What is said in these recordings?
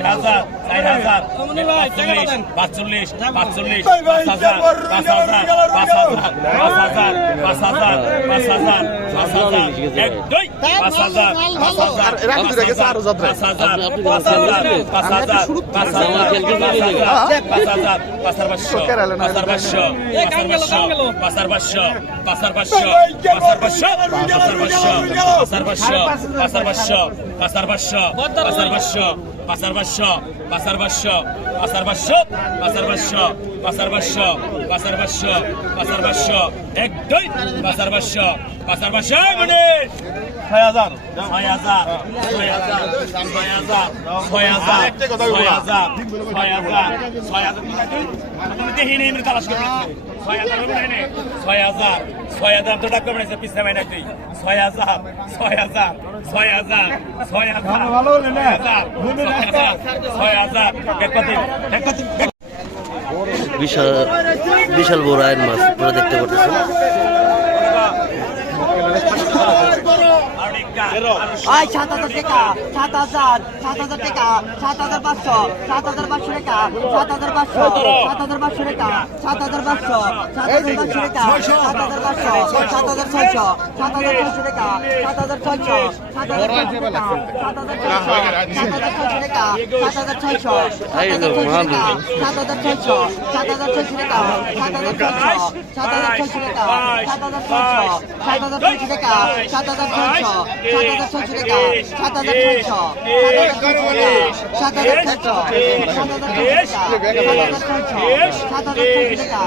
চার হাজার চার হাজার পাঁচচল্লিশ পাঁচচল্লিশ পাঁচ হাজার পাঁচ হাজার পাঁচ হাজার পাঁচ হাজার পাঁচ হাজার পাঁচ হাজার পাঁচ হাজার এক দুই পাঁচ হাজার পাঁচ হাজার। পাঁচ হাজার পাঁচ হাজার পাঁচ হাজার পাঁচ হাজার পাঁচ হাজার পাঁচ হাজার পাঁচ হাজার পাঁচশো চোখের আলো না, পাঁচ হাজার পাঁচশো পাঁচ হাজার পাঁচশো পাঁচ হাজার পাঁচশো পাঁচ পাঁচশো পাঁচ পাঁচশো পাঁচ পাঁচশো পাঁচ পাঁচশো পাঁচ পাঁচশো পাঁচ পাঁচশো পাঁচার পাঁচশো পাঁচার পাঁচশো পাঁচার পাঁচশো পাঁচার পাঁচশো পাঁচার পাঁচশো পাঁচার পাঁচশো পাঁচার পাঁচশো এক দুই পাঁচার পাঁচশো পাঁচার ছয় হাজার ছয় হাজার ছয় হাজার ছয় হাজার ছয় হাজার ছয় হাজার ছয় হাজার ছয় হাজার তুমি দেখি নেই এমনি তালাশ করে ছয় হাজার হবে না এনে? ছয় হাজার ছয় হাজার তো টাকা বেড়েছে পিছনে মাইনা তুই ছয় হাজার ছয় হাজার ছয় হাজার ছয় হাজার ভালো হলে ছয় হাজার এক কথা এক কথা বিশাল বিশাল বড় আইন মাছ আপনারা দেখতে পাচ্ছেন আয় সাত হাজার টাকা সাত হাজার সাত হাজার টাকা সাত হাজার পাঁচশো সাত হাজার পাঁচশো টাকা সাত হাজার পাঁচশো সাত হাজার পাঁচশো টাকা সাত হাজার পাঁচশো সাত হাজার পাঁচশো টাকা সাত হাজার পাঁচশো সাত হাজার ছয়শো সাত হাজার ছয়শো টাকা সাত হাজার ছয়শো সাত হাজার ছয়শো টাকা সাত হাজার ছয়শো সাত হাজার ছয়শো টাকা সাত হাজার ছয়শো সাত হাজার ছয়শো টাকা সাত হাজার ছয়শো সাত হাজার ছয়শো টাকা সাত হাজার ছয়শো সাত হাজার ছয়শো টাকা সাত হাজার ছয়শো সাত হাজার ছয়শো টাকা সাত হাজার ছয়শো টাকা সাত হাজার ছয়শো সাত হাজার ছয়শো সাত হাজার ছয়শো সাত হাজার ছয়শো টাকা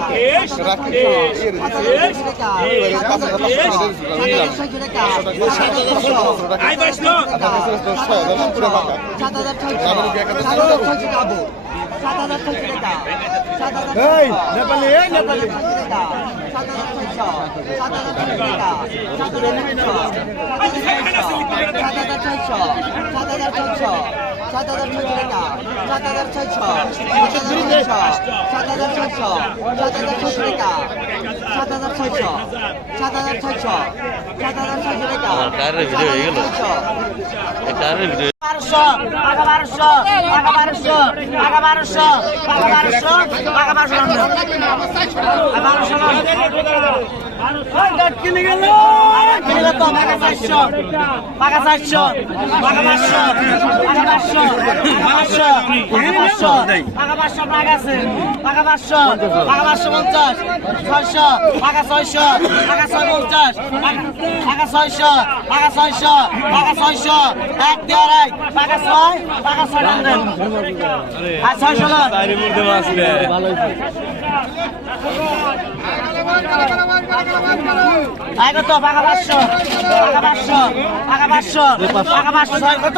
সাত হাজার ছয়শো এই, নেপালি, এই, নেপালি। টাকা সাত হাজার ছয়শো সাত হাজার ছয়শো সাত হাজার ছয়শো সাত হাজার ছয়শো টাকা সাত হাজার ছয়শো সাত হাজার ছয়শো সাত হাজার ছয়শো টাকা টায়ারের ভিডিও হয়ে গেল একটা ভিডিও বারোশো আগা বারোশো আগা বারোশো আগা বারোশো আগা বারোশো আগা বারোশো বারোশো কিনে গেল কিনে গেল তো বাঘা চারশো বাঘা চারশো বাঘা পাঁচশো বাঘা পাঁচশো পাঁচশো বাঘা পাঁচশো বাঘা পাঁচশো বাঘ আছে। বাঘা পাঁচশো বাঘা পাঁচশো পঞ্চাশ, ছয়শো, বাঘা ছয়শো, বাঘা ছয় পঞ্চাশ, বাঘা ছয়শো বাঘা ছয়শো বাঘা ছয়শো, এক দেওয়ার এক পাকা ছয় আর ছয় ষোলো তাইরে মধ্যে বাঁচবে আয় কত পাকা পাঁচশো পাকা পাঁচশো পাকা পাঁচশো পাকা পাঁচশো ছয় কত